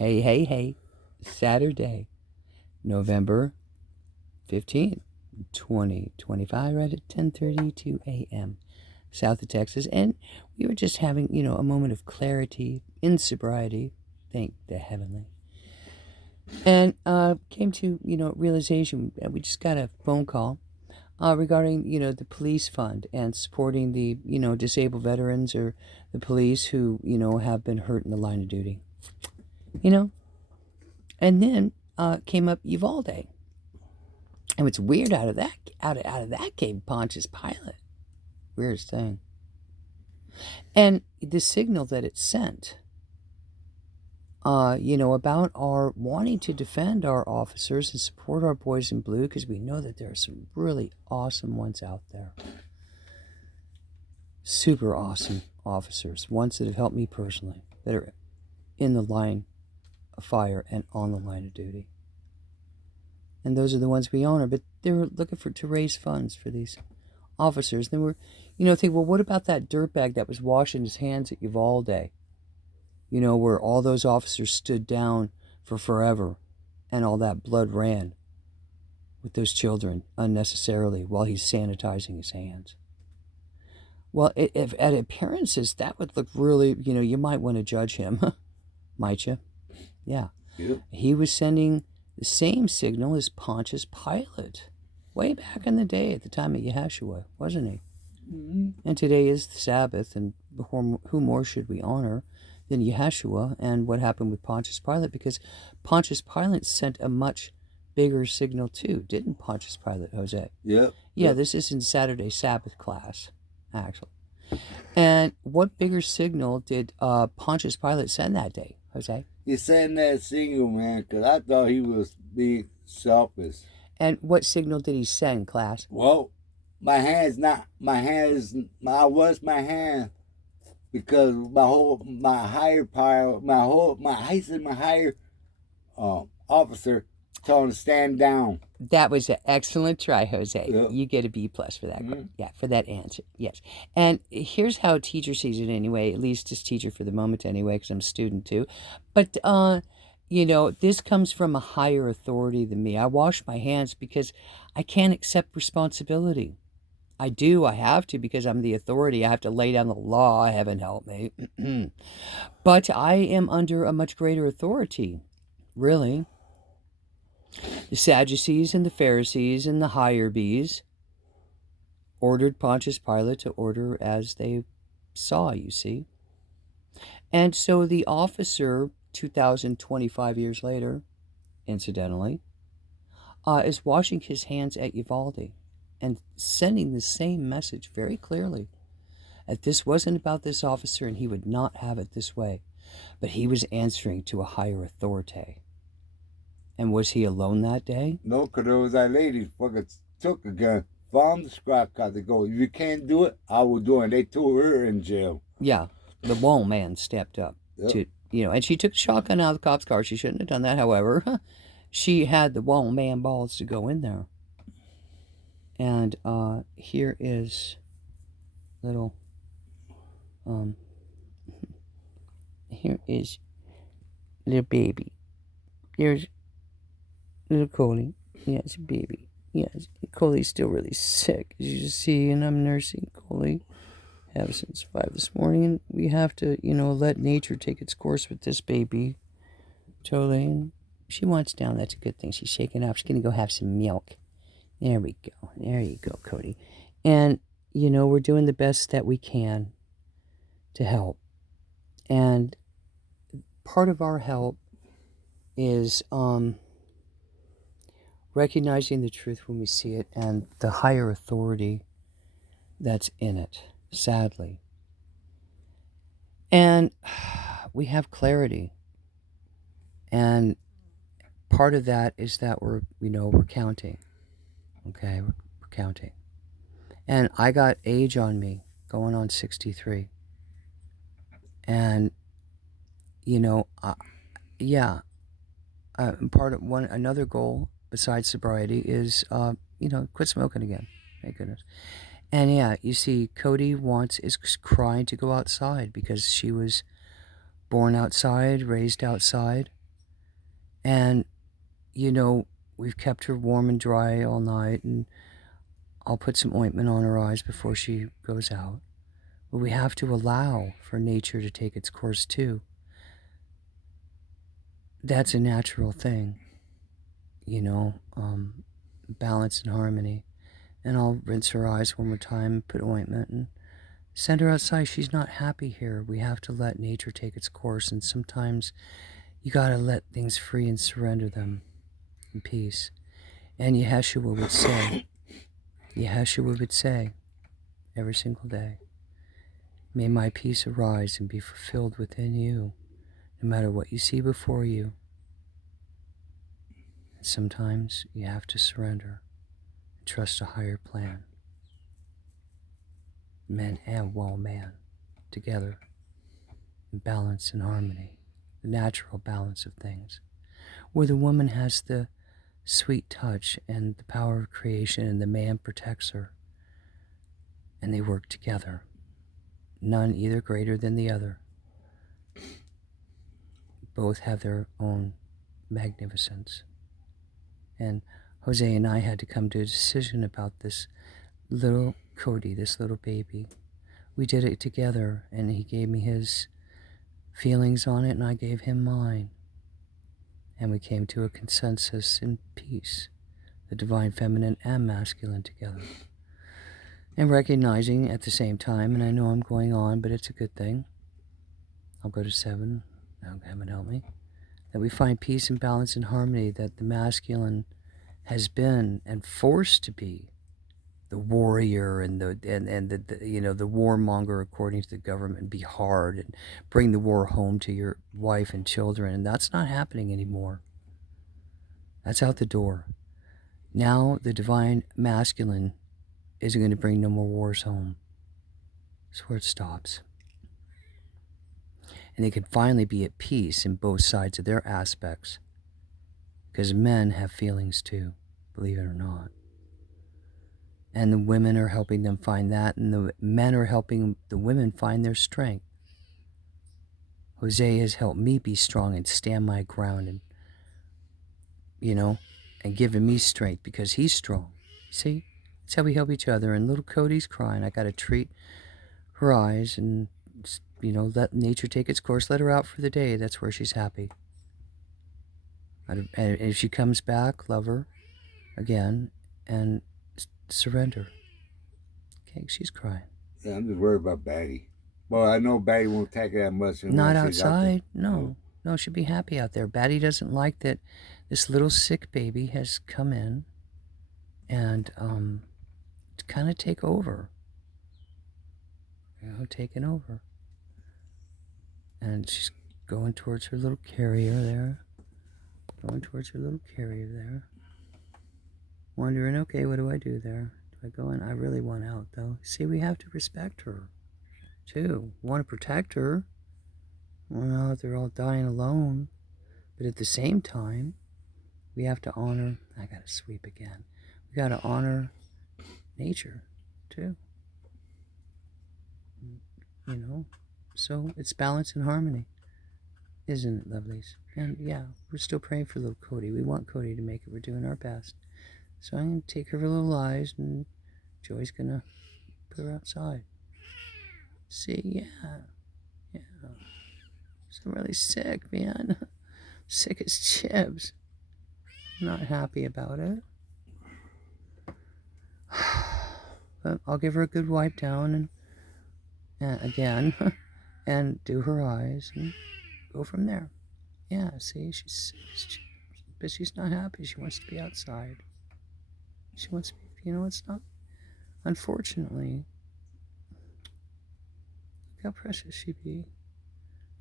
Hey. Saturday, November 15th, 2025, right at 10:32 a.m. south of Texas. And we were just having, a moment of clarity in sobriety. Thank the heavenly. And came to, realization. We just got a phone call regarding, the police fund and supporting the, disabled veterans or the police who, have been hurt in the line of duty. And then came up Uvalde. And what's weird out of that came Pontius Pilate. Weirdest thing. And the signal that it sent, about our wanting to defend our officers and support our boys in blue, because we know that there are some really awesome ones out there. Super awesome officers, ones that have helped me personally, that are in the line of fire and on the line of duty. And those are the ones we honor, but they're looking to raise funds for these officers. Then we're, think, well, what about that dirtbag that was washing his hands at Uvalde? Where all those officers stood down for forever and all that blood ran with those children unnecessarily while he's sanitizing his hands. Well, if at appearances, that would look really, you might want to judge him, might you? Yeah. He was sending the same signal as Pontius Pilate way back in the day at the time of Yeshua, wasn't he? Mm-hmm. And today is the Sabbath, and who more should we honor than Yeshua and what happened with Pontius Pilate? Because Pontius Pilate sent a much bigger signal too, didn't Pontius Pilate, Jose? Yep. Yeah, this is in Saturday Sabbath class, actually. And what bigger signal did Pontius Pilate send that day, Jose? He sent that signal, man, because I thought he was being selfish. And what signal did he send, class? Well, I wash my hand because my higher officer told him to stand down. That was an excellent try, Jose. Yep. You get a B+ for that. Mm-hmm. Yeah, for that answer. Yes. And here's how a teacher sees it anyway, at least as teacher for the moment anyway, because I'm a student too. But, this comes from a higher authority than me. I wash my hands because I can't accept responsibility. I have to, because I'm the authority. I have to lay down the law. Heaven help me. But I am under a much greater authority, really. The Sadducees and the Pharisees and the higher bees ordered Pontius Pilate to order as they saw, you see. And so the officer, 2025 years later, incidentally, is washing his hands at Uvalde and sending the same message very clearly, that this wasn't about this officer and he would not have it this way, but he was answering to a higher authority. And was he alone that day? No, because there was that lady fucking took a gun, found the scrap car. They go, if you can't do it, I will do it. And they threw her in jail. Yeah, the wall man stepped up to, and she took a shotgun out of the cop's car. She shouldn't have done that, however. She had the wall man balls to go in there. And here is little, here is little baby. Here's little Coley. Yes, baby. Yes, Coley's still really sick, as you see, and I'm nursing Coley. Have since 5 this morning, and we have to, let nature take its course with this baby. Totally. And she wants down. That's a good thing. She's shaking up. She's going to go have some milk. There we go. There you go, Cody. And, we're doing the best that we can to help. And part of our help is recognizing the truth when we see it and the higher authority that's in it, sadly. And we have clarity. And part of that is that we're counting. Okay, we're counting. And I got age on me, going on 63. And, another goal besides sobriety is, quit smoking again. Thank goodness. And yeah, you see, Cody is crying to go outside because she was born outside, raised outside, And, you know, we've kept her warm and dry all night, and I'll put some ointment on her eyes before she goes out. But we have to allow for nature to take its course too. That's a natural thing, you know, balance and harmony. And I'll rinse her eyes one more time, put ointment, and send her outside. She's not happy here. We have to let nature take its course, and sometimes you gotta let things free and surrender them in peace. And Yeshua would say every single day, may my peace arise and be fulfilled within you, no matter what you see before you. And sometimes you have to surrender and trust a higher plan. Men and woman together in balance and harmony, the natural balance of things, where the woman has the sweet touch and the power of creation, and the man protects her, and they work together, none either greater than the other. Both have their own magnificence. And Jose and I had to come to a decision about this little Cody, this little baby. We did it together, and he gave me his feelings on it, and I gave him mine. And we came to a consensus in peace, the divine feminine and masculine together. And recognizing at the same time, and I know I'm going on, but it's a good thing. I'll go to 7, now heaven help me, that we find peace and balance and harmony, that the masculine has been and forced to be the warrior and the warmonger according to the government, be hard and bring the war home to your wife and children, and that's not happening anymore. That's out the door. Now the divine masculine isn't going to bring no more wars home. That's where it stops. And they can finally be at peace in both sides of their aspects, because men have feelings too, believe it or not. And the women are helping them find that, and the men are helping the women find their strength. Jose has helped me be strong and stand my ground, and, and given me strength because he's strong. See? That's how we help each other. And little Cody's crying. I got to treat her eyes and, let nature take its course. Let her out for the day. That's where she's happy. And if she comes back, love her again and surrender. Okay, she's crying. Yeah, I'm just worried about Batty. Well, I know Batty won't attack her that much. Not outside. No, she'll be happy out there. Batty doesn't like that this little sick baby has come in and to kind of take over. Taking over. And she's going towards her little carrier there. Wondering, okay, what do I do there? Do I go in? I really want out, though. See, we have to respect her, too. We want to protect her. Well, they're all dying alone. But at the same time, we have to honor... I got to sweep again. We got to honor nature, too. So it's balance and harmony. Isn't it, lovelies? And yeah, we're still praying for little Cody. We want Cody to make it. We're doing our best. So I'm going to take her little eyes, and Joy's going to put her outside. See, yeah. So I'm really sick, man. Sick as chips. I'm not happy about it. But I'll give her a good wipe down and again and do her eyes and go from there. Yeah, see, she's sick as chips. But she's not happy. She wants to be outside. She wants to be, it's not, unfortunately, look how precious she be.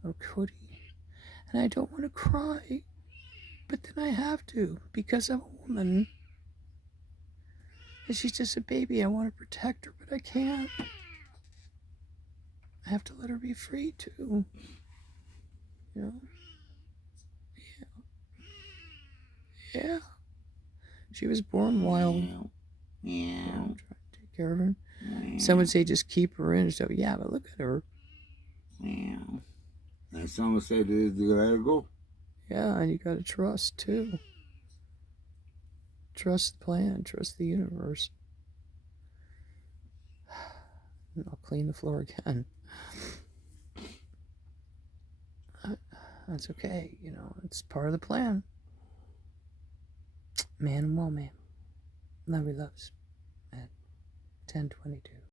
Oh, Cody. And I don't want to cry, but then I have to, because I'm a woman. And she's just a baby. I want to protect her, but I can't. I have to let her be free, too. Yeah. She was born wild. Yeah. I'm trying to take care of her. Some would say just keep her in. So, yeah, but look at her. And some would say they let her go. Yeah, and you got to trust too. Trust the plan, trust the universe. And I'll clean the floor again. That's okay, you know, it's part of the plan. Man and woman. Love you loves at 10:22.